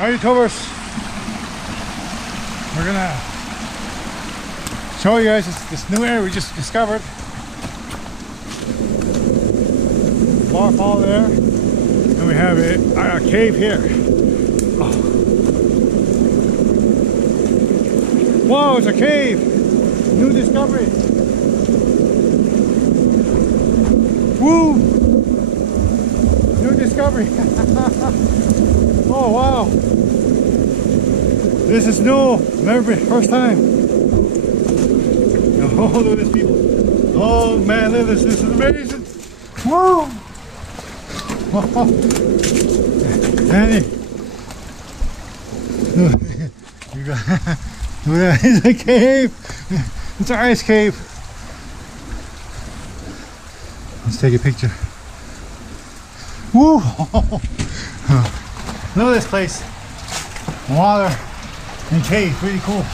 Alright, YouTubers, we're gonna show you guys this new area we just discovered. Waterfall there, and we have a cave here. Oh. Whoa, it's a cave! New discovery! Woo! New discovery! Oh wow! This is new. Never been, first time. Oh, look at this, people! Oh man, look at this! This is amazing! Woo! Annie, you got look at that! It's a cave. It's an ice cave. Let's take a picture. Woo! Look at this place. Water and cave, really cool.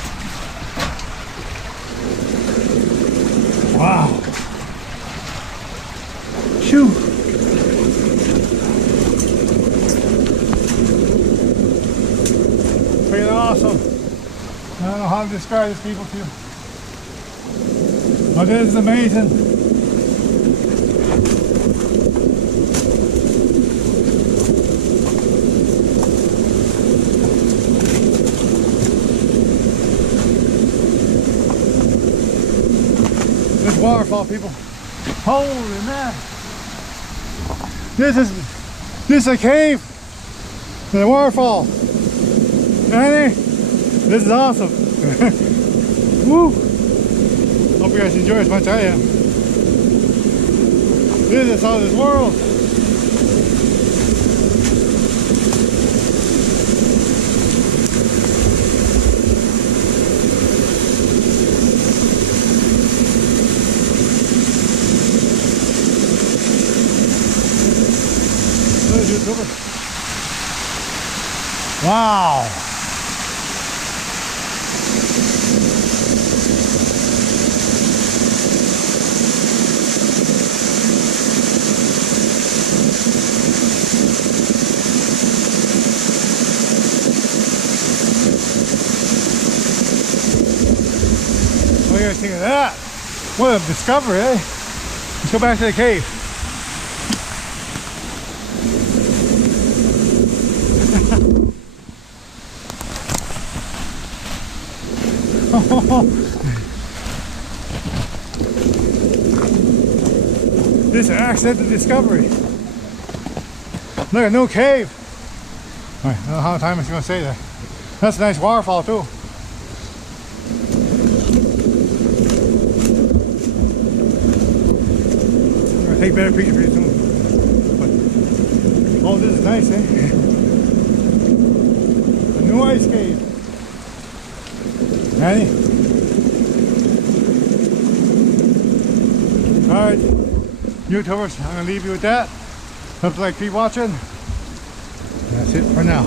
Wow. Shoo. Pretty awesome. I don't know how to describe this, people, to you. But this is amazing. This waterfall, people. Holy man! This is a cave. And a waterfall. Annie, this is awesome. Woo! Hope you guys enjoy as much as I am. This is out of this world. Wow! What do you guys think of that? What a discovery, eh? Let's go back to the cave. This is an accidental discovery. Look, a new cave. Alright, I don't know how much time it's going to stay there. That's a nice waterfall too. I'm going to take better pictures pretty soon. But, oh, this is nice, eh? A new ice cave. Annie? Alright, YouTubers, I'm going to leave you with that. Hope you like keep watching. That's it for now.